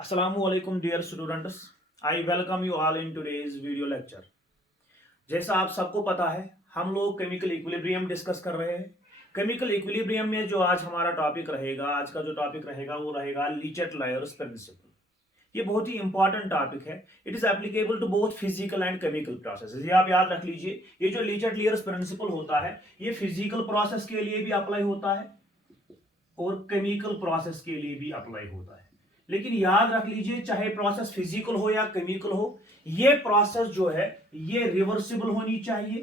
Assalamualaikum dear students. I welcome you all in today's video lecture. जैसा आप सबको पता है हम लोग केमिकल इक्विलिब्रियम डिस्कस कर रहे हैं। केमिकल इक्विलिब्रियम में जो आज हमारा टॉपिक रहेगा, आज का जो टॉपिक रहेगा वो रहेगा लीचेट लायर्स प्रिंसिपल। ये बहुत ही इंपॉर्टेंट टॉपिक है। It is applicable to both physical and chemical processes. ये आप याद रख लीजिए, ये जो लीचेट लायर्स प्रिंसिपल होता है ये फिजिकल प्रोसेस के लिए भी अप्लाई होता है और केमिकल प्रोसेस के लिए भी अप्लाई होता है। लेकिन याद रख लीजिए, चाहे प्रोसेस फिजिकल हो या केमिकल हो, ये प्रोसेस जो है ये रिवर्सिबल होनी चाहिए।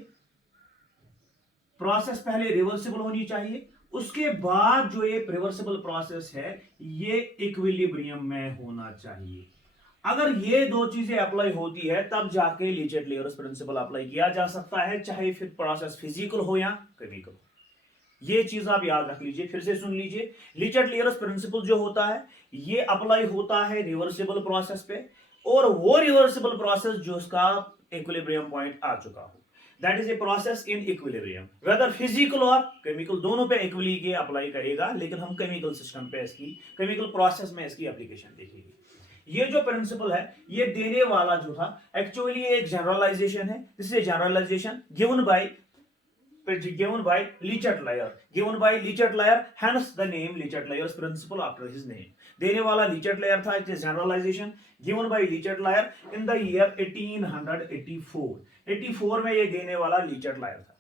प्रोसेस पहले रिवर्सिबल होनी चाहिए, उसके बाद जो ये रिवर्सिबल प्रोसेस है ये इक्विलिब्रियम में होना चाहिए। अगर ये दो चीजें अप्लाई होती है तब जाके लीचेट लायर्स प्रिंसिपल अप्लाई किया जा सकता है, चाहे फिर प्रोसेस फिजिकल हो या केमिकल हो। ये चीज आप याद रख लीजिए, फिर से सुन लीजिए। लीचेट लायर्स प्रिंसिपल जो होता है ये अप्लाई होता है रिवर्सिबल प्रोसेस पे, और वो रिवर्सिबल प्रोसेस जो उसका इक्विलिब्रियम पॉइंट आ चुका हो, that is a process in equilibrium. Whether physical और केमिकल दोनों पे इक्वली के अप्लाई करेगा, लेकिन हम केमिकल सिस्टम पे इसकी, केमिकल प्रोसेस में इसकी एप्लीकेशन देखेंगे। ये जो प्रिंसिपल है ये देने वाला जो था एक्चुअली एक जनरलाइजेशन है। This is a generalization given by Lechet Layer, hence the name Lechet Layer's principle after his name. देने वाला Lechet Layer था, it is generalization given by Lechet Layer in the year 1884. 84 में ये देने वाला Lechet Layer था।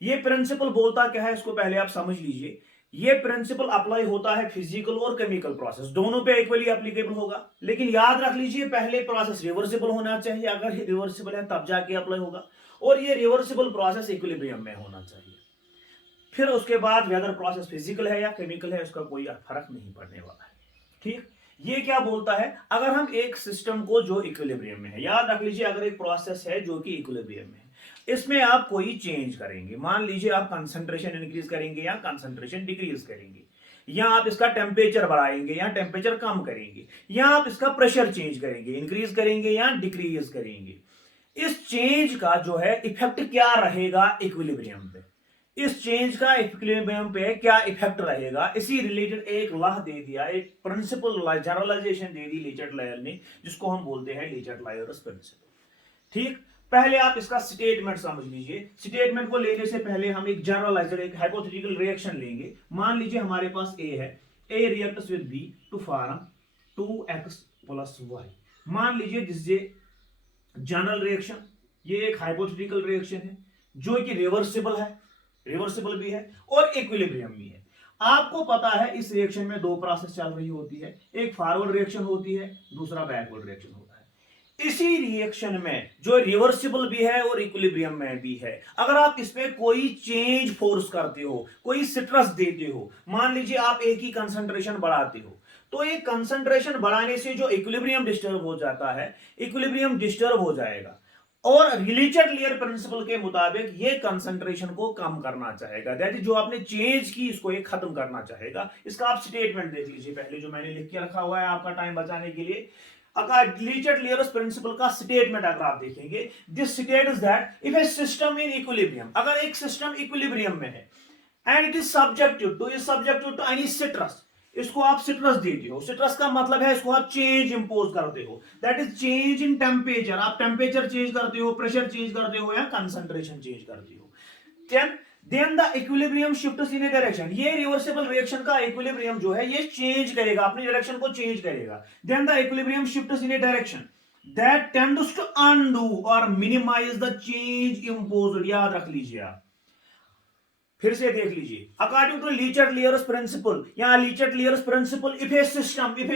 ये principal बोलता क्या है इसको पहले आप समझ लीजिए। ये प्रिंसिपल अप्लाई होता है फिजिकल और केमिकल प्रोसेस दोनों पे इक्वली एप्लीकेबल होगा, लेकिन याद रख लीजिए पहले प्रोसेस रिवर्सिबल होना चाहिए। अगर रिवर्सिबल है तब जाके अप्लाई होगा, और ये रिवर्सिबल प्रोसेस इक्विलिब्रियम में होना चाहिए। फिर उसके बाद वेदर प्रोसेस फिजिकल है या केमिकल है उसका कोई फर्क नहीं पड़ने वाला है। ठीक, ये क्या बोलता है, अगर हम एक सिस्टम को जो इक्विलिब्रियम में है, याद रख लीजिए अगर एक प्रोसेस है जो कि इक्विलिब्रियम में है, इसमें आप कोई चेंज करेंगे, मान लीजिए आप कंसंट्रेशन इंक्रीज करेंगे या कंसंट्रेशन डिक्रीज करेंगे, या आप इसका टेम्परेचर बढ़ाएंगे या टेम्परेचर कम करेंगे, या आप इसका प्रेशर चेंज करेंगे, इंक्रीज करेंगे या डिक्रीज करेंगे, इस चेंज का जो है इफेक्ट क्या रहेगा इक्विलिब्रियम पे, इस चेंज का इक्विलिब्रियम पे क्या इफेक्ट रहेगा, इसी रिलेटेड एक लॉ दे दिया, एक प्रिंसिपल जनरलाइजेशन दे दी लीचेट लायर ने, जिसको हम बोलते हैं लीचेट लायर्स प्रिंसिपल। ठीक, पहले आप इसका स्टेटमेंट समझ लीजिए। स्टेटमेंट को लेने से पहले हम एक जनरलाइजर, एक हाइपोथेटिकल रिएक्शन लेंगे। मान लीजिए हमारे पास ए है, A reacts with B to form 2x plus y। मान लीजिए दिस इज जनरल रिएक्शन, ये एक हाइपोथेटिकल रिएक्शन है जो कि रिवर्सिबल है, रिवर्सिबल भी है और इक्विलिब्रियम भी है। आपको पता है इस रिएक्शन में दो प्रोसेस चल रही होती है, एक फॉरवर्ड रिएक्शन होती है, दूसरा बैकवर्ड रिएक्शन होता है। इसी रिएक्शन में जो रिवर्सिबल भी है और इक्विलिब्रियम में भी है, अगर आप इसमें कोई चेंज फोर्स करते हो, कोई स्ट्रेस देते हो, मान लीजिए आप एक ही कंसंट्रेशन बढ़ाते हो, तो ये कंसंट्रेशन बढ़ाने से जो इक्विलिब्रियम डिस्टर्ब हो जाता है, इक्विलिब्रियम डिस्टर्ब हो जाएगा, और लीचेट लायर प्रिंसिपल के मुताबिक ये कंसंट्रेशन को कम करना चाहेगा, दैट इज जो आपने चेंज की इसको ये खत्म करना चाहेगा। इसका आप स्टेटमेंट देख लीजिए पहले, जो मैंने लिख के रखा हुआ है आपका टाइम बचाने के लिए। अगर लीचेट लायर्स प्रिंसिपल का स्टेटमेंट अगर आप देखेंगे, this states that if a system in equilibrium, अगर एक सिस्टम इक्विलिब्रियम में है and it is subjected to any stress, इसको आप स्ट्रेस देते हो, स्ट्रेस का मतलब है इसको आप चेंज इंपोज करते हो, that is change in temperature, आप टेम्परेचर चेंज करते हो, प्रेशर चेंज करते हो या कंसंट्रेशन चेंज करते हो, then the equilibrium shifts in a direction. ये रिवर्सिबल रिएक्शन का इक्विलिब्रियम जो है ये चेंज करेगा, अपनी डायरेक्शन को चेंज करेगा। Then the equilibrium shifts in a direction that tends to undo और मिनिमाइज द चेंज इंपोज्ड। याद रख लीजिए आप, फिर से देख लीजिए, अकॉर्डिंग टू लीचेट लायर्स प्रिंसिपल, या लीचेट lawyers principle, if a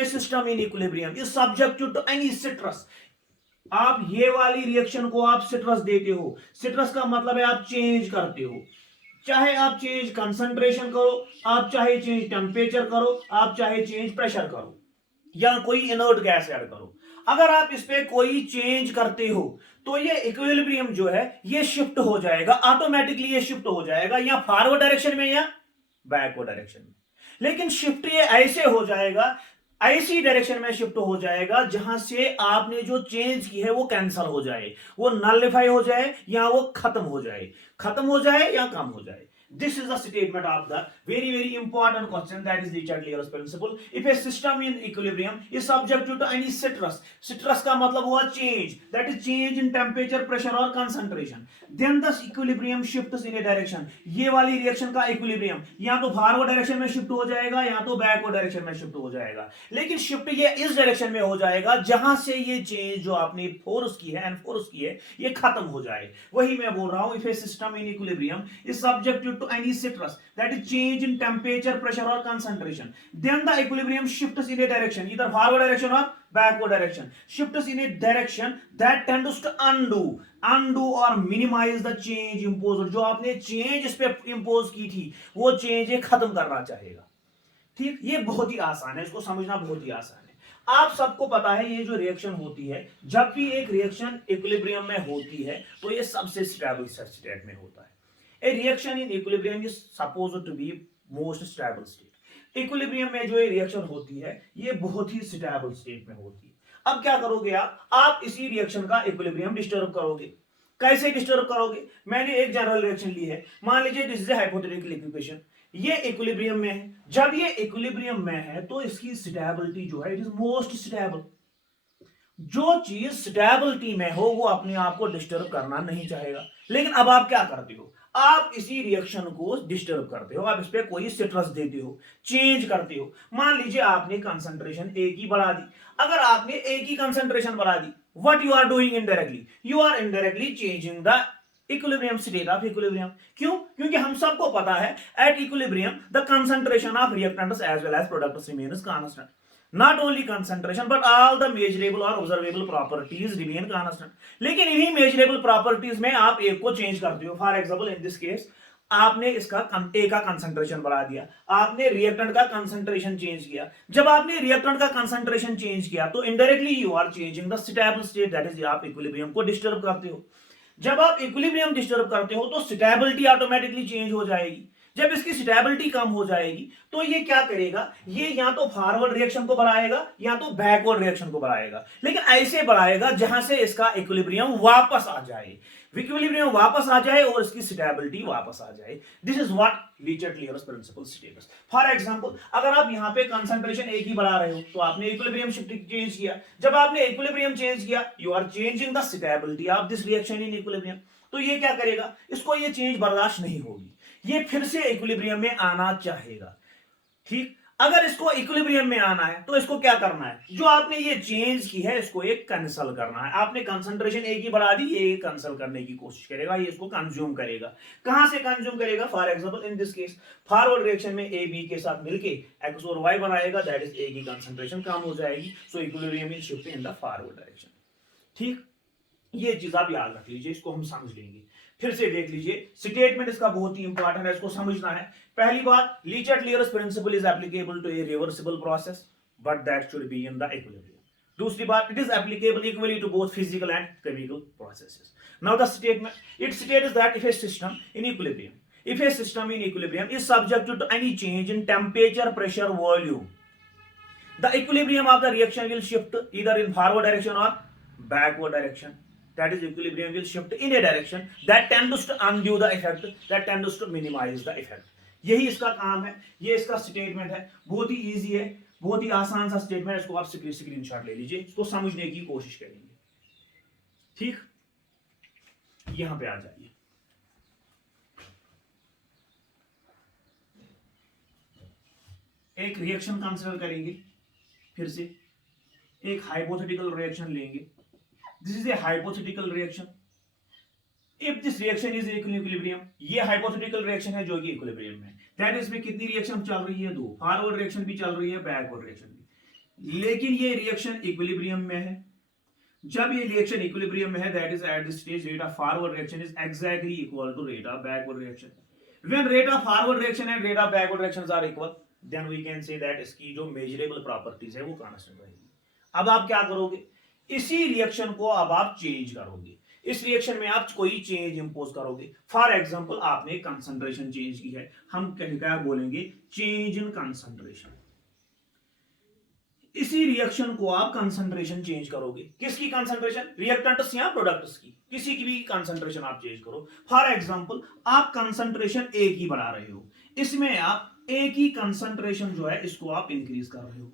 system in equilibrium is subjected to any stress, आप ये वाली रिएक्शन को आप स्ट्रेस देते हो, स्ट्रेस का मतलब है आप चेंज करते हो, चाहे आप चेंज कंसंट्रेशन करो, आप चाहे चेंज टेम्परेचर करो, आप चाहे चेंज प्रेशर करो, या कोई इनर्ट गैस ऐड करो, अगर आप इस पे कोई चेंज करते हो तो ये इक्विलिब्रियम जो है ये शिफ्ट हो जाएगा, ऑटोमेटिकली ये शिफ्ट हो जाएगा, या फॉरवर्ड डायरेक्शन में या बैकवर्ड डायरेक्शन में। लेकिन शिफ्ट ये ऐसे हो जाएगा, ऐसी डायरेक्शन में शिफ्ट हो जाएगा जहां से आपने जो चेंज की है वो कैंसिल हो जाए, वो नलिफाई हो जाए, या वो खत्म हो जाए, खत्म हो जाए या कम हो जाए। This is the statement of the very important question, that is Dirichlet-Lewis principle. If a system in equilibrium is subject to any stress, stress का मतलब हुआ change, that is change in temperature, pressure और concentration, then the equilibrium shifts in a direction. ये वाली reaction का equilibrium या तो forward direction में shift हो जाएगा या तो backward direction में shift हो जाएगा, लेकिन shift ये इस direction में हो जाएगा जहां से ये change जो आपने force की है, enforce की है, ये खत्म हो जाए. वही मैं बोल रहा हूं, if a system in equilibrium is subject to any stress, that is change in temperature, pressure or concentration, then the equilibrium shifts in a direction, either forward direction or backward direction, shifts in a direction that tends to undo or minimize the change imposed. जो आपने change इस पे impose की थी वो change ये खत्म करना चाहेगा. ठीक, ये बहुत ही आसान है, इसको समझना बहुत ही आसान है. आप सबको पता है ये जो रिएक्शन होती है, जब भी एक रिएक्शन इक्विलिब्रियम में होती है तो ये सबसे स्टेबल स्टेट में होता है. A reaction in equilibrium is supposed to be most stable state. Equilibrium में जो ये रिएक्शन होती है ये बहुत ही स्टेबल स्टेट में होती है. अब क्या करोगे आप इसी रिएक्शन का इक्विलिब्रियम डिस्टर्ब करोगे. कैसे डिस्टर्ब करोगे? मैंने एक जनरल रिएक्शन ली है, मान लीजिए this is A hypothetical equation. ये इक्विलिब्रियम में है. जब ये इक्विलिब्रियम में है तो इसकी स्टेबिलिटी जो है इट इज मोस्ट स्टेबल. जो चीज स्टेबिलिटी में हो वो अपने आप को डिस्टर्ब करना नहीं चाहेगा. लेकिन अब आप क्या करते हो? आप इसी रिएक्शन को डिस्टर्ब करते हो, आप इस पे कोई स्ट्रेस देते हो, चेंज करते हो. मान लीजिए आपने कंसंट्रेशन ए की बढ़ा दी. अगर आपने ए की कंसंट्रेशन बढ़ा दी, what you are doing indirectly? You are indirectly changing the equilibrium state of equilibrium. क्यों? क्योंकि हम सबको पता है at equilibrium the concentration of reactants as well as products remains constant. Not only concentration but all the measurable or observable properties remain constant. लेकिन इन्हीं measurable properties में आप एक को change करते हो. For example in this case आपने इसका ए का कंसंट्रेशन बढ़ा दिया, आपने रिएक्टेंट का कंसंट्रेशन चेंज किया. जब आपने रिएक्टेंट का कंसंट्रेशन चेंज किया तो indirectly you are changing the stable state, that is आप इक्विलिब्रियम को डिस्टर्ब करते हो. जब आप इक्विलिब्रियम डिस्टर्ब करते हो तो स्टेबिलिटी ऑटोमेटिकली चेंज हो जाएगी. जब इसकी स्टेबिलिटी कम हो जाएगी तो ये क्या करेगा? ये या तो फॉरवर्ड रिएक्शन को बढ़ाएगा या तो बैकवर्ड रिएक्शन को बढ़ाएगा, लेकिन ऐसे बढ़ाएगा जहां से इसका इक्विलिब्रियम वापस आ जाए, इक्विलिब्रियम वापस आ जाए और इसकी स्टेबिलिटी वापस आ जाए. This is what Le Chatelier's principle states. For example अगर आप यहां पे कंसंट्रेशन ए की बढ़ा रहे हो तो आपने इक्विलिब्रियम शिफ्ट चेंज किया. जब आपने इक्विलिब्रियम चेंज किया you are changing the stability of this reaction in equilibrium. तो ये क्या करेगा? इसको ये चेंज बर्दाश्त नहीं होगी, ये फिर से इक्विलिब्रियम में आना चाहेगा. ठीक, अगर इसको इक्विलिब्रियम में आना है तो इसको क्या करना है? जो आपने ये चेंज की है इसको एक कैंसिल करना है. आपने कंसंट्रेशन ए की बढ़ा दी, ये कैंसिल करने की कोशिश करेगा, ये इसको कंज्यूम करेगा. कहां से कंज्यूम करेगा? For example in this case forward reaction में ए बी के साथ मिलके एक्स और वाई बनाएगा, दैट इज ए की कंसंट्रेशन कम हो जाएगी, सो equilibrium will shift in the forward direction. ठीक, ये चीज आप याद रख लीजिए, इसको हम समझ लेंगे. फिर से देख लीजिए, स्टेटमेंट इसका बहुत ही इंपॉर्टेंट है, इसको समझना है. पहली बात, Le Chatelier's principle is applicable to a reversible process but that should be in the equilibrium. दूसरी बात, it is applicable equally to both physical and chemical processes. Now the statement, it states that if a system in equilibrium is subject to any change in temperature, pressure, volume, the equilibrium of the reaction will shift either in forward direction or backward direction. That is, equilibrium will shift in a direction that tends to undo the effect, that tends to minimize the effect. यही इसका काम है, ये इसका statement है. बहुत ही easy है, बहुत ही आसान सा स्टेटमेंट. इसको आप स्क्रीनशॉट ले लीजिए, इसको समझने की कोशिश करेंगे. ठीक, यहां पे आ जाइए. एक रिएक्शन कंसीडर करेंगे, फिर से एक हाइपोथेटिकल रिएक्शन लेंगे. This is a hypothetical reaction. If this reaction is equilibrium, ये hypothetical reaction है जो कि equilibrium में. That is में कितनी रिएक्शन चल रही है? दो. फॉरवर्ड रिएक्शन भी चल रही है, बैकवर्ड रिएक्शन भी. लेकिन ये रिएक्शन इक्विलिब्रियम में है. जब ये रिएक्शन इक्विलिब्रियम में है, that is at this stage rate of forward reaction is exactly equal to rate of backward reaction. When rate of forward reaction and rate of backward reactions are equal, then we can say that इसकी जो measurable properties है वो constant रहेगी. अब आप क्या करोगे? इसी रिएक्शन को अब आप चेंज करोगे. इस रिएक्शन में आप कोई चेंज इंपोज करोगे. फॉर एग्जांपल आपने कंसंट्रेशन चेंज की है, हम क्या बोलेंगे? Change in concentration. इसी रिएक्शन को आप कंसंट्रेशन चेंज करोगे। किसकी कंसंट्रेशन? रिएक्टेंट्स या प्रोडक्ट्स की, किसी की भी कंसंट्रेशन आप चेंज करो। फॉर एग्जांपल आप कंसंट्रेशन ए की बढ़ा रहे हो, इसमें आप ए की कंसंट्रेशन जो है इसको आप इंक्रीज कर रहे हो।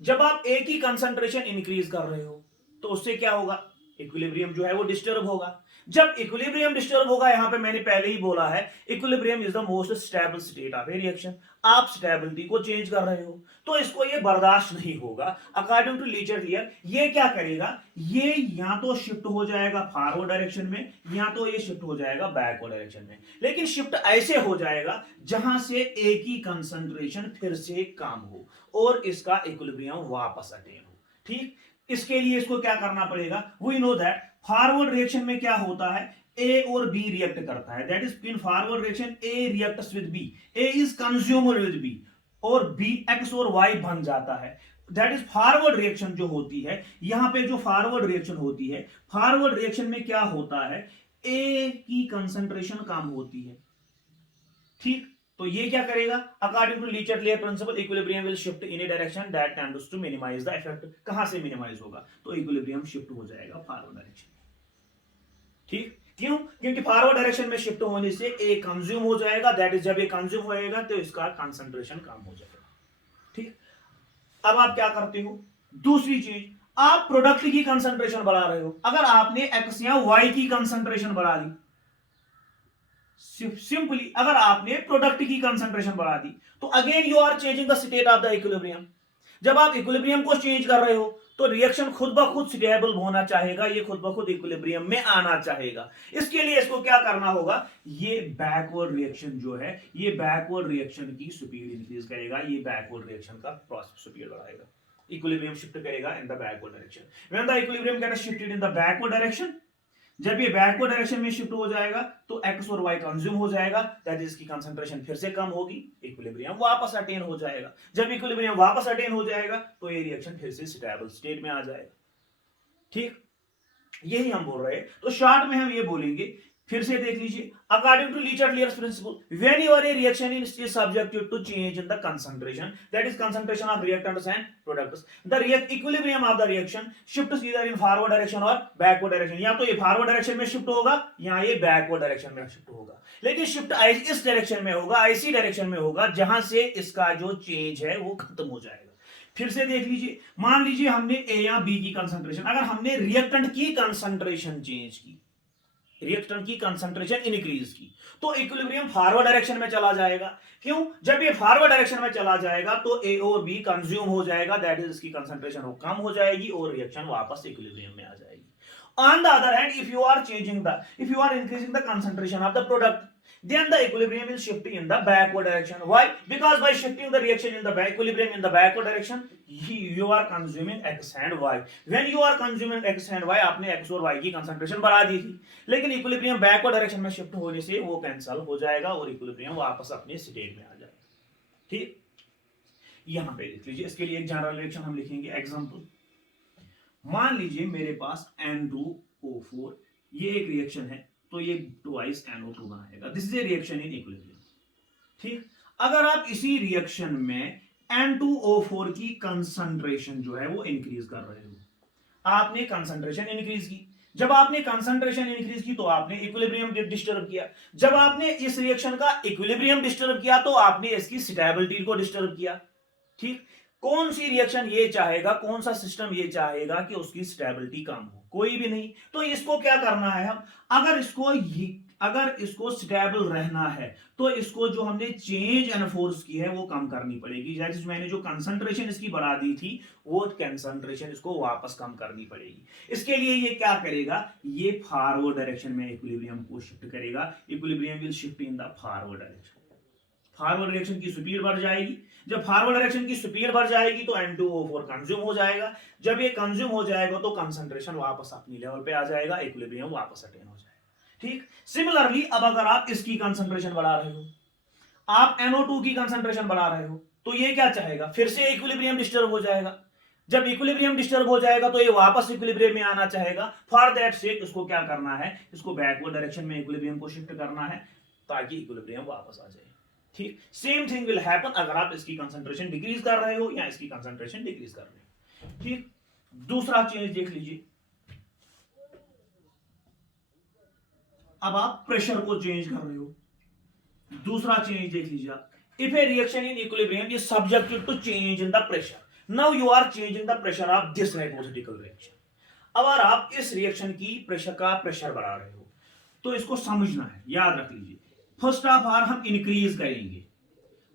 जब आप ए की कंसंट्रेशन इंक्रीज कर रहे हो तो उससे क्या होगा? इक्विलिब्रियम जो है वो डिस्टर्ब होगा। जब इक्विलिब्रियम डिस्टर्ब होगा, यहां पे मैंने पहले ही बोला है equilibrium is the most stable state of A reaction. आप स्टेबिलिटी को चेंज कर रहे हो तो इसको ये बर्दाश्त नहीं होगा। अकॉर्डिंग टू लीचेटलियर ये क्या करेगा? ये या तो शिफ्ट हो जाएगा फॉरवर्ड डायरेक्शन में या तो ये शिफ्ट हो जाएगा बैकवर्ड डायरेक्शन में, लेकिन शिफ्ट ऐसे हो जाएगा जहां से ए की कंसंट्रेशन फिर से कम हो और इसका इक्विलिब्रियम वापस अटेन हो। ठीक, इसके लिए इसको क्या करना पड़ेगा? We know that forward reaction में क्या होता है, ए और बी रिएक्ट करता है, that is in forward reaction A reacts with B, A is consumer with B और बी एक्स और वाई बन जाता है। दैट इज फॉरवर्ड रिएक्शन जो होती है। यहां पे जो फॉरवर्ड रिएक्शन होती है, फॉरवर्ड रिएक्शन में क्या होता है, ए की कंसंट्रेशन कम होती है। ठीक, तो ये क्या करेगा? According to Le Chatelier principle equilibrium will shift in a direction that tends to minimize the effect. कहां से मिनिमाइज होगा? तो इक्विलिब्रियम शिफ्ट हो जाएगा फॉरवर्ड डायरेक्शन। ठीक, क्यों? क्योंकि फॉरवर्ड डायरेक्शन में शिफ्ट होने से ए कंज्यूम हो जाएगा, दैट इज जब ये कंज्यूम होएगा तो इसका कंसंट्रेशन कम हो जाएगा। ठीक, अब आप क्या करते हो? दूसरी चीज, आप प्रोडक्ट की कंसंट्रेशन बढ़ा रहे हो। अगर आपने एक्स या वाई की कंसंट्रेशन बढ़ा दी, सिंपली अगर आपने प्रोडक्ट की कंसंट्रेशन बढ़ा दी तो again you are changing the state of the equilibrium. जब आप इक्विलिब्रियम को चेंज कर रहे हो तो रिएक्शन खुद ब खुद स्टेबल होना चाहेगा, ये खुद ब खुद इक्विलिब्रियम में आना चाहेगा। इसके लिए इसको क्या करना होगा? ये बैकवर्ड रिएक्शन जो है, ये बैकवर्ड रिएक्शन की स्पीड इंक्रीज करेगा, ये बैकवर्ड रिएक्शन का प्रोसेस स्पीड बढ़ाएगा, इक्विलिब्रियम शिफ्ट करेगा in the backward direction. When the equilibrium get shifted in the backward direction, जब ये बैकवर्ड डायरेक्शन में शिफ्ट हो जाएगा तो एक्स और वाई कंज्यूम हो जाएगा, दैट इज की कंसंट्रेशन फिर से कम होगी, इक्विलिब्रियम वापस अटेन हो जाएगा। जब इक्विलिब्रियम वापस अटेन हो जाएगा तो ये रिएक्शन फिर से स्टेबल स्टेट में आ जाएगा। ठीक, यही हम बोल रहे हैं। तो शॉर्ट में हम ये बोलेंगे, फिर से देख लीजिए, according to Le Chatelier's principle when your a reaction is subjected to change in the concentration, that is concentration of reactants and products, the equilibrium of the reaction shifts either in forward direction और backward direction. या तो ये forward direction में shift होगा या ये backward direction में shift होगा, लेकिन शिफ्ट इस डायरेक्शन में होगा, ऐसी डायरेक्शन में होगा जहां से इसका जो चेंज है वो खत्म हो जाएगा। फिर से देख लीजिए, मान लीजिए हमने ए या बी की कंसंट्रेशन, अगर हमने रिएक्टेंट की कंसंट्रेशन चेंज की, रिएक्टेंट की कंसंट्रेशन इंक्रीज की, तो इक्विलिब्रियम फॉरवर्ड डायरेक्शन में चला जाएगा। क्यों? जब ये फॉरवर्ड डायरेक्शन में चला जाएगा तो ए और बी कंज्यूम हो जाएगा, दैट इज इसकी कंसंट्रेशन वो कम हो जाएगी और रिएक्शन वापस इक्विलिब्रियम में आ जाएगी। On the other hand, if you are increasing the concentration of the product, then the equilibrium will shift in the backward direction. Why? Because by shifting the reaction in the equilibrium in the backward direction, you are consuming x and y. When you are consuming x and y, आपने x और y की concentration बढ़ा दी थी, लेकिन equilibrium backward direction में shift होने से वो cancel हो जाएगा और equilibrium वापस अपने state में आ जाएगा। ठीक, यहां पे देख लीजिए, इसके लिए एक जनरल रिएक्शन हम लिखेंगे। एग्जांपल, मान लीजिए मेरे पास N2O4, ये एक रिएक्शन है तो ये ट्वाइस NO2 बनाएगा, this is A reaction in equilibrium. ठीक, अगर आप इसी रिएक्शन में N2O4 की कंसंट्रेशन जो है वो इंक्रीज कर रहे हो, आपने कंसंट्रेशन इंक्रीज की, जब आपने कंसंट्रेशन इंक्रीज की तो आपने इक्विलिब्रियम डिस्टर्ब किया, जब आपने इस रिएक्शन का इक्विलिब्रियम डिस्टर्ब किया तो आपने इसकी स्टेबिलिटी को डिस्टर्ब किया। ठीक, कौन सी रिएक्शन ये चाहेगा, कौन सा सिस्टम ये चाहेगा कि उसकी स्टेबिलिटी कम हो? कोई भी नहीं। तो इसको क्या करना है हम, अगर इसको स्टेबल रहना है तो इसको जो हमने चेंज एनफोर्स की है वो कम करनी पड़ेगी। जैसे मैंने जो कंसंट्रेशन इसकी बढ़ा दी थी वो कंसंट्रेशन इसको वापस कम करनी पड़ेगी। इसके लिए ये क्या करेगा, ये फॉरवर्ड डायरेक्शन में इक्विलिब्रियम को शिफ्ट करेगा, equilibrium will shift in the forward direction. Forward direction की स्पीड बढ़ जाएगी, जब फॉरवर्ड डायरेक्शन की स्पीड बढ़ जाएगी तो N2O4 कंज्यूम हो जाएगा, जब ये कंज्यूम हो जाएगा तो कंसंट्रेशन वापस अपनी लेवल पे आ जाएगा, इक्विलिब्रियम वापस अटेन हो जाएगा। ठीक, सिमिलरली अब अगर आप इसकी कंसंट्रेशन बढ़ा रहे हो, आप NO2 की कंसंट्रेशन बढ़ा रहे हो, तो ये क्या चाहेगा, फिर से इक्विलिब्रियम डिस्टर्ब हो जाएगा। जब इक्विलिब्रियम डिस्टर्ब हो जाएगा तो ये वापस इक्विलिब्रियम में आना चाहेगा। फॉर दैट सेक इसको क्या करना है, इसको बैकवर्ड डायरेक्शन में इक्विलिब्रियम को शिफ्ट करना है ताकि इक्विलिब्रियम वापस आ जाए। ठीक, सेम थिंग विल हैपन अगर आप इसकी कंसंट्रेशन डिक्रीज कर रहे हो या इसकी कंसंट्रेशन डिक्रीज कर रहे हो। ठीक, दूसरा चेंज देख लीजिए, अब आप प्रेशर को चेंज कर रहे हो। दूसरा चेंज देख लीजिए आप, if a reaction in equilibrium is subjected to change in the pressure, now you are changing the pressure of this hypothetical reaction. अगर आप इस रिएक्शन की प्रेशर बढ़ा रहे हो तो इसको समझना है, याद रख लीजिए। फर्स्ट ऑफ ऑल हम इंक्रीज करेंगे।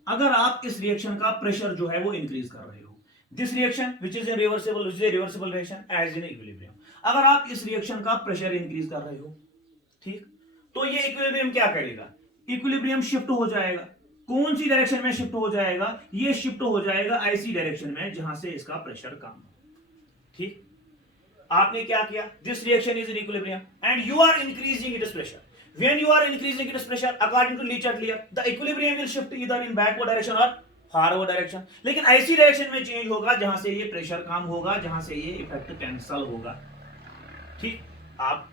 अगर आप इस रिएक्शन का प्रेशर जो है वो इंक्रीज कर रहे हो, this reaction which is a reversible reaction as in equilibrium, अगर आप इस रिएक्शन का प्रेशर इंक्रीज कर रहे हो, ठीक, तो ये इक्विलिब्रियम क्या करेगा, इक्विलिब्रियम शिफ्ट हो जाएगा। कौन सी डायरेक्शन में शिफ्ट हो जाएगा, ये शिफ्ट हो जाएगा ऐसी डायरेक्शन में जहां से इसका प्रेशर कम हो। ठीक, आपने क्या किया, this reaction is in equilibrium and you are increasing its pressure. When you are increasing its pressure according to Lichat layer, the equilibrium will shift either in backward direction or forward direction, लेकिन ऐसी direction में change होगा जहां से ये pressure कम होगा, जहां से ये इफेक्ट कैंसल होगा। ठीक, आप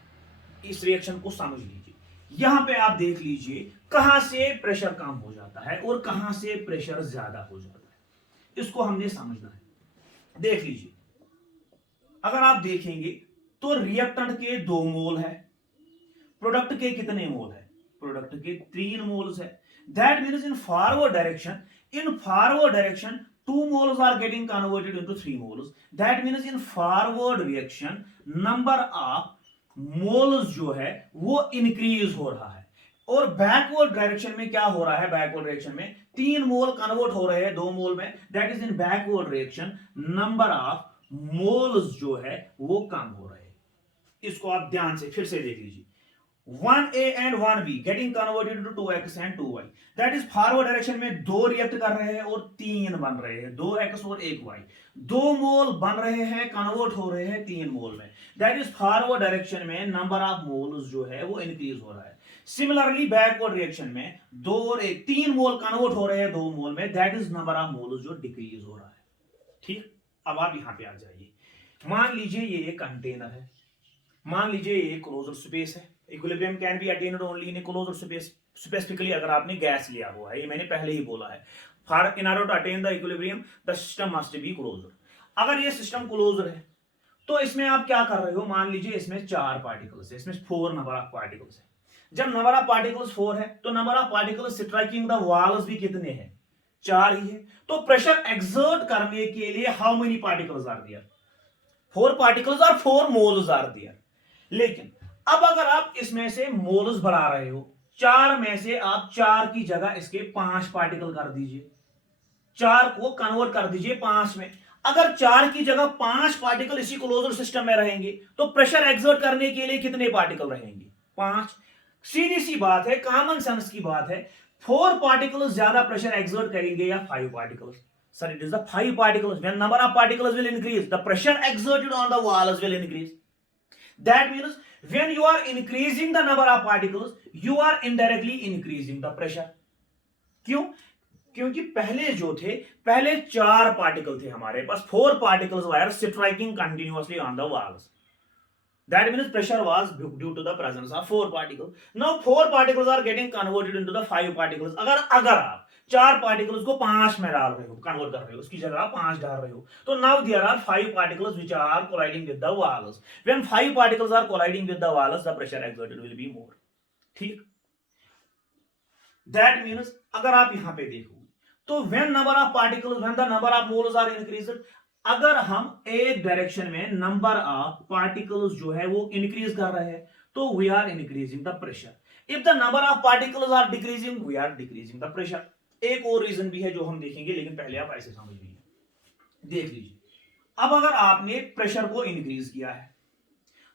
इस रिएक्शन को समझ लीजिए। यहां पे आप देख लीजिए कहां से प्रेशर कम हो जाता है और कहां से प्रेशर ज्यादा हो जाता है, इसको हमने समझना है। देख लीजिए, अगर आप देखेंगे तो रिएक्टेंट के 2 मोल है, प्रोडक्ट के कितने मोल है, प्रोडक्ट के 3 मोल्स है। That means in forward direction 2 moles are getting converted into 3 moles. That means in forward reaction number of moles जो है वो इंक्रीज हो रहा है, और बैकवर्ड डायरेक्शन में क्या हो रहा है, बैकवर्ड डायरेक्शन में 3 मोल कन्वर्ट हो रहे हैं 2 मोल में। That is in backward direction number of moles जो है वो कम हो रहे हैं। इसको आप ध्यान से फिर से देख लीजिए, 1a and 1b getting converted into 2x and 2y, that is forward direction में 2 रिएक्ट कर रहे हैं और 3 बन रहे हैं, 2x और 1y, 2 मोल बन रहे हैं, कन्वर्ट हो रहे हैं 3 मोल में। दैट इज फॉरवर्ड डायरेक्शन में नंबर ऑफ मोल्स जो है वो इंक्रीज हो रहा है। सिमिलरली बैकवर्ड रिएक्शन में 2 और 1 3 मोल कन्वर्ट हो रहे हैं 2 मोल में, that is number of moles जो डिक्रीज हो रहा है। ठीक, अब आप यहां पे आ जाइए। मान लीजिए ये एक कंटेनर है, मान लीजिए ये क्लोज्ड स्पेस है। Equilibrium can be attend only in closed space. Specifically अगर आपने गैस लिया हुआ है, ये मैंने पहले ही बोला है, for in order to attain the equilibrium the system must be closed. अगर ये सिस्टम क्लोज्ड है तो इसमें आप क्या कर रहे हो, मान लीजिए इसमें 4 पार्टिकल्स है, इसमें 4 नंबर ऑफ पार्टिकल्स है। जब नंबर ऑफ पार्टिकल्स 4 है तो number of particles striking the walls भी कितने हैं, 4 ही है। तो प्रेशर एक्सर्ट करने के लिए how many particles are there, 4 particles और 4 मोल्स आर देयर। लेकिन अब अगर आप इसमें से मोल्स बढ़ा रहे हो, 4 में से आप 4 की जगह इसके 5 पार्टिकल कर दीजिए, 4 को कन्वर्ट कर दीजिए 5 में। अगर 4 की जगह 5 पार्टिकल इसी क्लोज्ड सिस्टम में रहेंगे तो प्रेशर एक्सर्ट करने के लिए कितने पार्टिकल रहेंगे, 5। सीधी सी बात है, कॉमन सेंस की बात है, 4 पार्टिकल्स ज्यादा प्रेशर एक्सर्ट करेंगे या 5 particles? Sir, it is the 5 particles. When number of particles will increase, the pressure exerted on the walls will increase. That means when you are increasing the number of particles, you are indirectly increasing the pressure. क्यों? क्योंकि पहले जो थे, पहले 4 particle थे हमारे पास, 4 particles were striking continuously on the walls. That means pressure was due to the presence of 4 particles. Now 4 particles are getting converted into the 5 particles. अगर आप 4 particles को 5 में डाल रहे हो, कन्वर्ट कर रहे हो, उसकी जगह 5 डाल रहे हो, तो now there are 5 particles which are colliding with the walls. When 5 particles are colliding with the walls, the pressure exerted will be more. ठीक? That means अगर आप यहां पे देखो तो when number of particles, when the number of moles are increased, अगर हम एक डायरेक्शन में नंबर ऑफ पार्टिकल्स जो है वो इंक्रीज कर रहे हैं तो we are increasing the pressure. If the number of particles are decreasing, we are decreasing the pressure. एक और रीजन भी है जो हम देखेंगे, लेकिन पहले आप ऐसे समझ लीजिए। देख लीजिए, अब अगर आपने प्रेशर को इंक्रीज किया है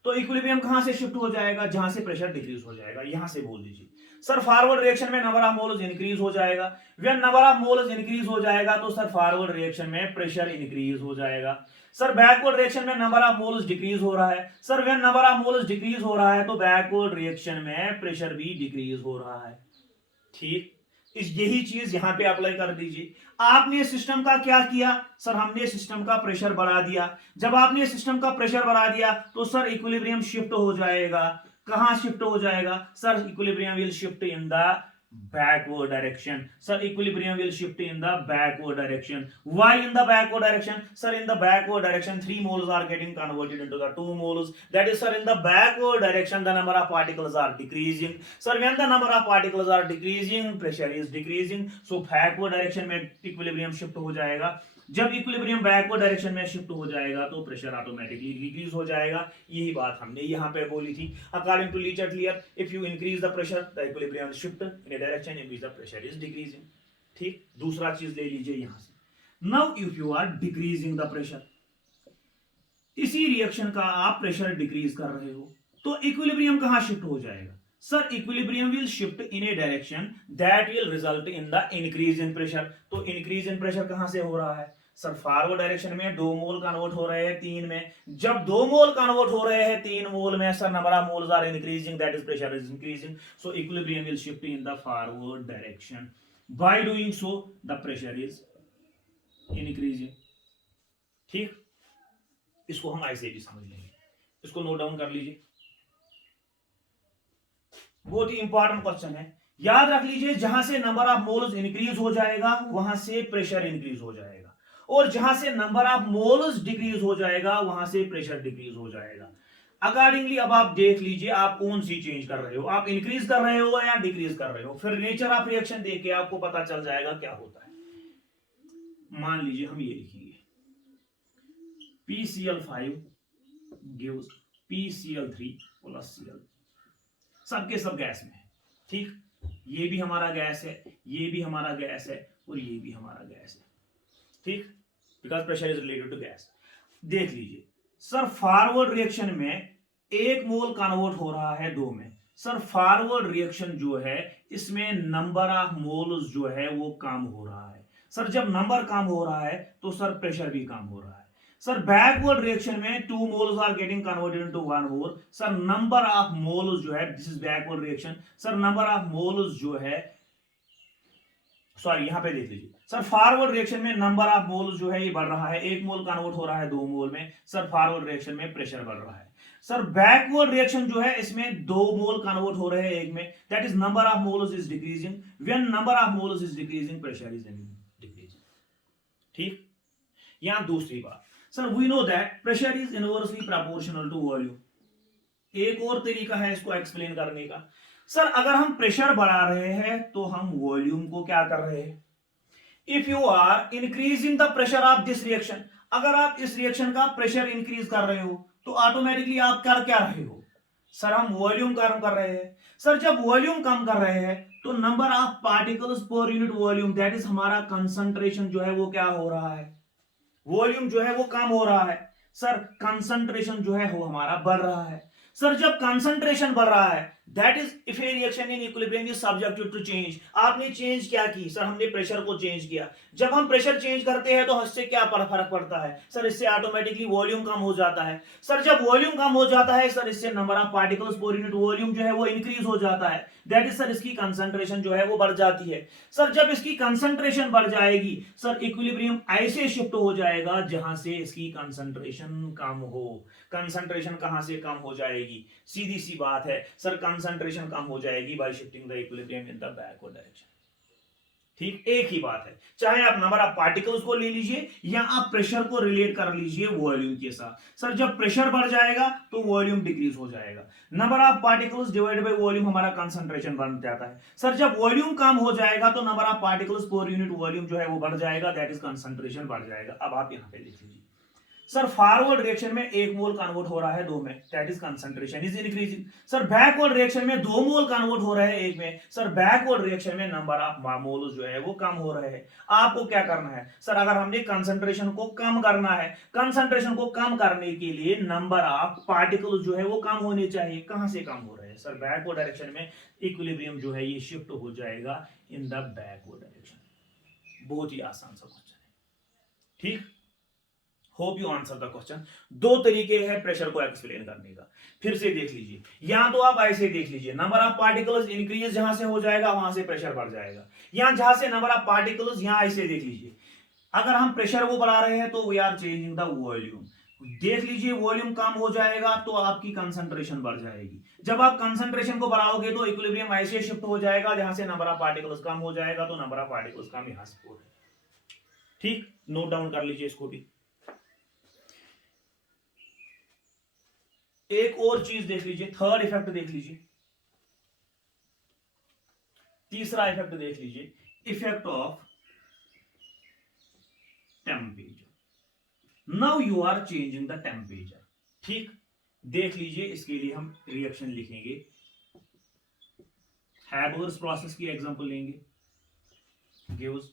तो इक्विलिब्रियम कहां से शिफ्ट हो जाएगा, जहां से प्रेशर डिक्रीज हो जाएगा। यहां से बोल दीजिए सर फॉरवर्ड रिएक्शन में नंबर ऑफ मोल्स इंक्रीज हो जाएगा। When number of moles increase हो जाएगा तो सर फॉरवर्ड रिएक्शन में प्रेशर इंक्रीज हो जाएगा। सर बैकवर्ड रिएक्शन में नंबर ऑफ मोल्स डिक्रीज हो रहा है। Sir when number of moles decrease हो रहा है तो बैकवर्ड रिएक्शन में प्रेशर भी डिक्रीज हो रहा है। ठीक, इस यही चीज यहां पे अप्लाई कर दीजिए। आपने सिस्टम का क्या किया, सर हमने सिस्टम का प्रेशर बढ़ा दिया। जब आपने सिस्टम का प्रेशर बढ़ा दिया तो सर इक्विलिब्रियम शिफ्ट हो जाएगा। कहां शिफ्ट हो जाएगा, sir equilibrium will shift in the backward direction. Sir, equilibrium will shift in the backward direction. Why in the backward direction? Sir, in the backward direction 3 moles are getting converted into the 2 moles. That is, sir, in the backward direction the number of particles are decreasing. Sir, when the number of particles are decreasing, pressure is decreasing. So backward direction में equilibrium shift हो जाएगा. जब equilibrium backward direction में shift हो जाएगा तो pressure automatically decrease हो जाएगा. यही बात हमने यहाँ पे बोली थी. According to लीचर्ट layer, if you increase the pressure the equilibrium shift in a direction in which the pressure is decreasing. ठीक, दूसरा चीज ले लीजिए यहां से. Now if you are decreasing the pressure, इसी रिएक्शन का आप प्रेशर डिक्रीज कर रहे हो तो इक्विलिब्रियम कहां शिफ्ट हो जाएगा? Sir, equilibrium will shift in a direction that will result in the increase in pressure. तो इंक्रीज इन प्रेशर कहां से हो रहा है? सर, फॉरवर्ड डायरेक्शन में 2 मोल कन्वर्ट हो रहे हैं 3 में. जब 2 मोल कन्वर्ट हो रहे हैं 3 मोल में, sir, number of moles are increasing, that is pressure is increasing. So equilibrium will shift in the forward direction. By doing so the pressure is increasing. ठीक, इसको हम ऐसे भी समझ लेंगे. इसको नोट डाउन कर लीजिए. बहुत ही इंपॉर्टेंट क्वेश्चन है. याद रख लीजिए, जहां से नंबर ऑफ मोल्स इंक्रीज हो जाएगा वहां से प्रेशर इंक्रीज हो जाएगा, और जहां से नंबर ऑफ मोल्स डिक्रीज हो जाएगा वहां से प्रेशर डिक्रीज हो जाएगा. अकॉर्डिंगली अब आप देख लीजिए आप कौन सी चेंज कर रहे हो, आप इंक्रीज कर रहे हो या डिक्रीज कर रहे हो. फिर नेचर ऑफ रिएक्शन देख के आपको पता चल जाएगा क्या होता है. मान लीजिए हम ये लिखेंगे, PCl5 gives PCl3 plus Cl. सबके सब गैस में है. ठीक, ये भी हमारा गैस है, ये भी हमारा गैस है, और ये भी हमारा गैस है. ठीक, because pressure is related to gas. देख लीजिए सर, फॉरवर्ड रिएक्शन में 1 मोल कन्वर्ट हो रहा है 2 में. सर, फॉरवर्ड रिएक्शन जो है इसमें नंबर ऑफ मोल्स जो है वो कम हो रहा है. सर, जब नंबर कम हो रहा है तो सर प्रेशर भी कम हो रहा है. सर, बैकवर्ड रिएक्शन में 2 moles are getting converted into 1 mole. Sir, number of moles जो है, this is backward reaction. Sir, number of moles जो है, सॉरी यहां पे देख लीजिए सर, फॉरवर्ड रिएक्शन में नंबर ऑफ मोल्स जो है ये बढ़ रहा है. 1 मोल कन्वर्ट हो रहा है 2 मोल में. सर, फॉरवर्ड रिएक्शन में प्रेशर बढ़ रहा है. सर, बैकवर्ड रिएक्शन जो है इसमें 2 मोल कन्वर्ट हो रहे हैं 1 में, that is number of moles is decreasing. When number of moles is decreasing, pressure is decreasing. ठीक, यहां दूसरी बात, sir, we know that pressure is inversely proportional to volume. एक और तरीका है इसको एक्सप्लेन करने का. सर, अगर हम प्रेशर बढ़ा रहे हैं तो हम वॉल्यूम को क्या कर रहे हैं? If you are increasing the pressure of this reaction, अगर आप इस रिएक्शन का प्रेशर इंक्रीज कर रहे हो तो ऑटोमेटिकली आप कर क्या रहे हो? सर, हम वॉल्यूम कम कर रहे हैं. सर, जब वॉल्यूम कम कर रहे हैं तो number of particles per unit volume, that is हमारा कंसंट्रेशन जो है वो क्या हो रहा है? वॉल्यूम जो है वो कम हो रहा है. सर, कंसंट्रेशन जो है वो हमारा बढ़ रहा है. सर, जब कंसंट्रेशन बढ़ रहा है, that is if a reaction in equilibrium is subjected to change. आपने चेंज क्या की? सर, हमने प्रेशर को चेंज किया. जब हम प्रेशर चेंज करते हैं तो इससे क्या फर्क पड़ता है? सर, इससे ऑटोमेटिकली वॉल्यूम कम हो जाता है. सर, जब वॉल्यूम कम हो जाता है सर, इससे number of particles per unit volume जो है वो इंक्रीज हो जाता है. दैट इज सर, इसकी कंसंट्रेशन जो है वो बढ़ जाती है. सर, जब इसकी कंसंट्रेशन बढ़ जाएगी सर, इक्विलिब्रियम ऐसे शिफ्ट हो जाएगा जहां से इसकी कंसंट्रेशन कम हो. कंसंट्रेशन कहां से कम हो जाएगी? सीधी सी बात है सर, कंसंट्रेशन कम हो जाएगी bye shifting the equilibrium in the backward direction. ठीक, एक ही बात है. चाहे आप नंबर ऑफ पार्टिकल्स को ले लीजिए या आप प्रेशर को रिलेट कर लीजिए वॉल्यूम के साथ. सर, जब प्रेशर बढ़ जाएगा तो वॉल्यूम डिक्रीज हो जाएगा. Number of particles divided by volume हमारा कंसंट्रेशन बन जाता है. सर, जब वॉल्यूम कम हो जाएगा तो number of particles per unit volume जो है वो बढ़ जाएगा, दैट इज कंसंट्रेशन बढ़ जाएगा. अब आप यहां पे लिख लीजिए सर, फॉरवर्ड रिएक्शन में 1 मोल कन्वर्ट हो रहा है 2 में, that is concentration is increasing. Sir, backward reaction में 2 मोल कन्वर्ट हो रहे हैं 1 में. सर, बैकवर्ड रिएक्शन में नंबर ऑफ मोल्स जो है वो कम हो रहे हैं. आपको क्या करना है? सर, अगर हमने कंसंट्रेशन को कम करना है, कंसंट्रेशन को कम करने के लिए नंबर ऑफ पार्टिकल्स जो है वो कम होने चाहिए. कहां से कम हो रहे हैं? सर, बैकवर्ड डायरेक्शन में इक्विलिब्रियम जो है ये शिफ्ट हो जाएगा इन द बैकवर्ड डायरेक्शन. बहुत ही आसान सा क्वेश्चन है. ठीक, hope you answer the question. 2 तरीके हैं प्रेशर को एक्सप्लेन करने का. फिर से देख लीजिए, यहां तो आप ऐसे देख लीजिए, नंबर ऑफ पार्टिकल्स इंक्रीज जहां से हो जाएगा वहां से प्रेशर बढ़ जाएगा. यहां जहां से नंबर ऑफ पार्टिकल्स, यहां ऐसे देख लीजिए, अगर हम प्रेशर वो बढ़ा रहे हैं तो we are changing the volume. देख लीजिए वॉल्यूम कम हो जाएगा तो आपकी कंसंट्रेशन बढ़ जाएगी। जब आप कंसंट्रेशन को बढ़ाओगे तो इक्विलिब्रियम ऐसे शिफ्ट हो जाएगा जहां से नंबर ऑफ पार्टिकल्स कम हो जाएगा, तो नंबर ऑफ पार्टिकल्स कम यहां से हो जाएगा। ठीक, नोट डाउन कर लीजिए इसको भी। एक और चीज देख लीजिए, थर्ड इफेक्ट देख लीजिए, तीसरा इफेक्ट देख लीजिए, effect of temperature. Now you are changing the temperature. ठीक, देख लीजिए, इसके लिए हम रिएक्शन लिखेंगे। हैबर्स प्रोसेस की एग्जांपल लेंगे, gives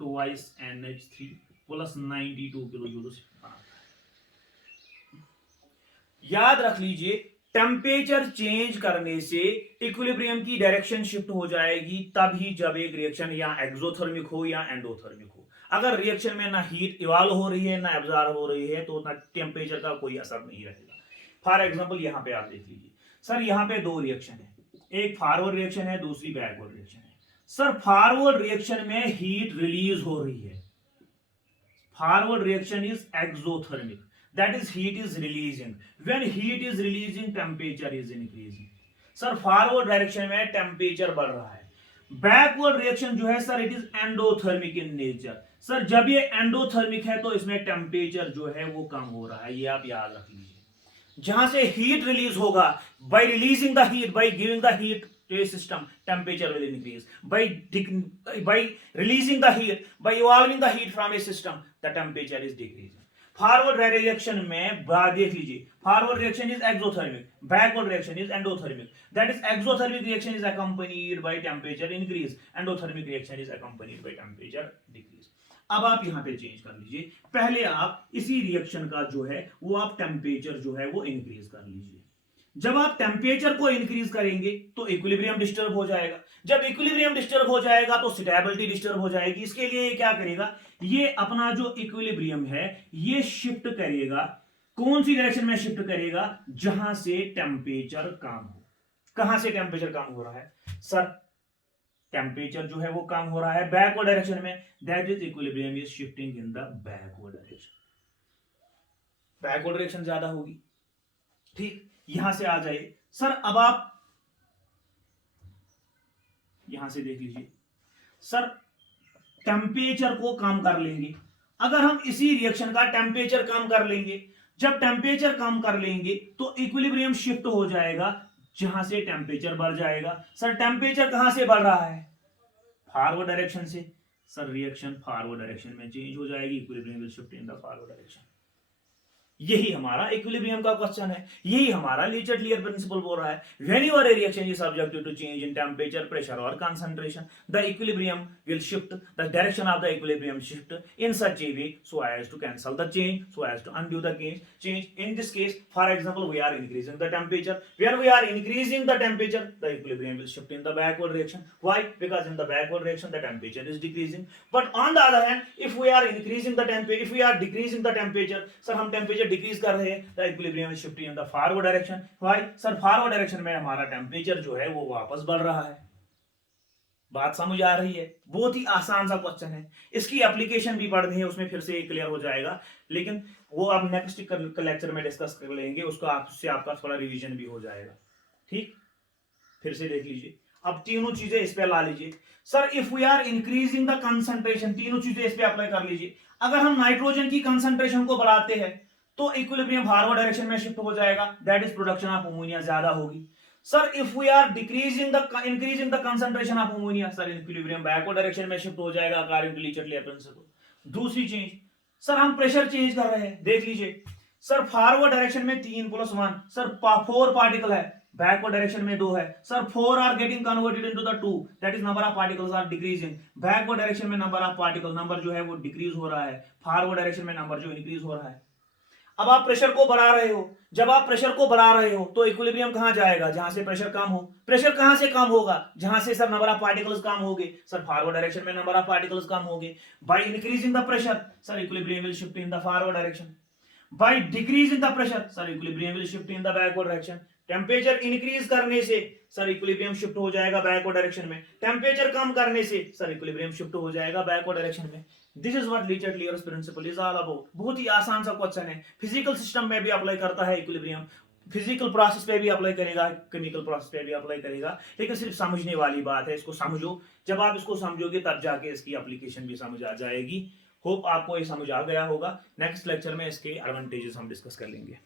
twice NH3 plus 92 kilo joules. याद रख लीजिए, टेम्परेचर चेंज करने से इक्विलिब्रियम की डायरेक्शन शिफ्ट हो जाएगी तभी जब एक रिएक्शन या एक्सोथर्मिक हो या एंडोथर्मिक हो। अगर रिएक्शन में ना हीट इवाल्व हो रही है ना एब्जॉर्ब हो रही है तो ना टेम्परेचर का कोई असर नहीं रहेगा। फॉर एग्जांपल यहां पे आप देख लीजिए, सर यहां पे दो रिएक्शन है, एक फॉरवर्ड रिएक्शन है, दूसरी बैकवर्ड रिएक्शन है। सर फॉरवर्ड रिएक्शन में हीट रिलीज हो रही है, forward reaction is exothermic, that is heat is releasing. When heat is releasing, temperature is increasing. Sir forward direction में टेम्परेचर बढ़ रहा है। बैकवर्ड रिएक्शन जो है sir it is endothermic in nature. Sir जब ये एंडोथर्मिक है तो इसमें टेम्परेचर जो है वो कम हो रहा है, ये आप याद रख लीजिए। जहां से हीट रिलीज होगा, bye releasing the heat, by giving the heat to a system, temperature will increase. By releasing the heat, by evolving the heat from a system, the temperature is decreasing. Forward reaction में देख लीजिए, forward reaction is exothermic, backward reaction is endothermic. That is exothermic reaction is accompanied by temperature increase, endothermic reaction is accompanied by temperature decrease. अब आप यहां पे change कर लीजिए, पहले आप इसी रिएक्शन का जो है वो आप टेम्परेचर जो है वो इंक्रीज कर लीजिए। जब आप टेम्परेचर को इंक्रीज करेंगे तो इक्विलिब्रियम डिस्टर्ब हो जाएगा, जब इक्विलिब्रियम डिस्टर्ब हो जाएगा तो स्टेबिलिटी डिस्टर्ब हो जाएगी। इसके लिए क्या करेगा, ये अपना जो इक्विलिब्रियम है ये शिफ्ट करेगा, कौन सी डायरेक्शन में शिफ्ट करेगा, जहां से टेम्परेचर कम हो। कहां से टेम्परेचर कम हो रहा है, सर टेम्परेचर जो है वो कम हो रहा है बैकवर्ड डायरेक्शन में, that is equilibrium is shifting in the backward direction, backward direction ज्यादा होगी। ठीक, यहां से आ जाइए सर, अब आप यहां से देख लीजिए, सर टेम्परेचर को कम कर लेंगे। अगर हम इसी रिएक्शन का टेम्परेचर कम कर लेंगे, जब टेम्परेचर कम कर लेंगे तो इक्विलिब्रियम शिफ्ट हो जाएगा जहां से टेम्परेचर बढ़ जाएगा। सर टेम्परेचर कहां से बढ़ रहा है, फॉरवर्ड डायरेक्शन से। सर रिएक्शन फॉरवर्ड डायरेक्शन में चेंज हो जाएगी, equilibrium will shift in the forward direction. यही हमारा इक्विलिब्रियम का क्वेश्चन है, यही हमारा लीचट-लियर प्रिंसिपल बोल रहा है। Whenever a reaction is subject to change in temperature, pressure or concentration, the equilibrium will shift, the direction of the equilibrium shift in such a way so as to cancel the change, so as to undo the change. In this case, for example, we are increasing the temperature. Where we are increasing the temperature, the equilibrium will shift in the backward reaction. Why? Because in the backward reaction, the temperature is decreasing. But on the other hand, if we are increasing the temperature, if we are decreasing the temperature, sir हम temperature decrease कर रहे हैं, the equilibrium is shifting in the forward direction. Why? Sir forward direction में हमारा temperature जो है वो वापस बढ़ रहा है। बात समझ आ रही है? बहुत ही आसान सा क्वेश्चन है, इसकी एप्लीकेशन भी पढ़नी है, उसमें फिर से क्लियर हो जाएगा, लेकिन वो अब नेक्स्ट लेक्चर में डिस्कस कर लेंगे, उसका आपसे आपका थोड़ा रिवीजन भी हो जाएगा। ठीक, फिर से देख लीजिए, अब तीनों चीजें इस पे ला लीजिए। Sir if we are increasing the concentration, तीनों चीजें इस पे अप्लाई कर लीजिए। अगर हम नाइट्रोजन की कंसंट्रेशन को बढ़ाते हैं तो इक्विलिब्रियम फॉरवर्ड डायरेक्शन में शिफ्ट हो जाएगा, that is production of ammonia ज्यादा होगी। Sir if we are increasing the concentration of ammonia, sir equilibrium backward direction में शिफ्ट हो जाएगा अकॉर्डिंग टू लीचट-लियर प्रिंसिपल। दूसरी चीज, सर हम प्रेशर चेंज कर रहे हैं, देख लीजिए सर फॉरवर्ड डायरेक्शन में 3 + 1, सर 4 पार्टिकल है, बैकवर्ड डायरेक्शन में 2 है, sir 4 are getting converted into the 2, that is number of particles are decreasing. Backward direction में नंबर ऑफ पार्टिकल नंबर जो है वो डिक्रीज हो रहा है, फॉरवर्ड डायरेक्शन में नंबर जो इंक्रीज हो रहा है। अब आप प्रेशर को बढ़ा रहे हो, जब आप प्रेशर को बढ़ा रहे हो तो इक्विलिब्रियम कहां जाएगा, जहां से प्रेशर कम हो। प्रेशर कहां से कम होगा, जहां से सर नंबर ऑफ पार्टिकल्स कम होंगे, सर फॉरवर्ड डायरेक्शन में नंबर ऑफ पार्टिकल्स कम होंगे। By increasing the pressure, sir equilibrium will shift in the forward direction. By decreasing the pressure, sir equilibrium will shift in the backward direction. Temperature increase करने से sir equilibrium shift हो जाएगा backward direction में, temperature कम करने से sir equilibrium shift हो जाएगा backward direction में। This is what लीचर्ड Chatelier's principle is all about. बहुत ही आसान सा क्वेश्चन है, फिजिकल सिस्टम में भी अप्लाई करता है इक्विलिब्रियम, फिजिकल प्रोसेस पे भी अप्लाई करेगा, केमिकल प्रोसेस पे भी अप्लाई करेगा, लेकिन सिर्फ समझने वाली बात है, इसको समझो। जब आप इसको समझोगे तब जाके इसकी एप्लीकेशन भी समझ आ जाएगी। होप आपको ये समझ आ गया होगा। नेक्स्ट लेक्चर में इसके एडवांटेजेस हम डिस्कस कर लेंगे।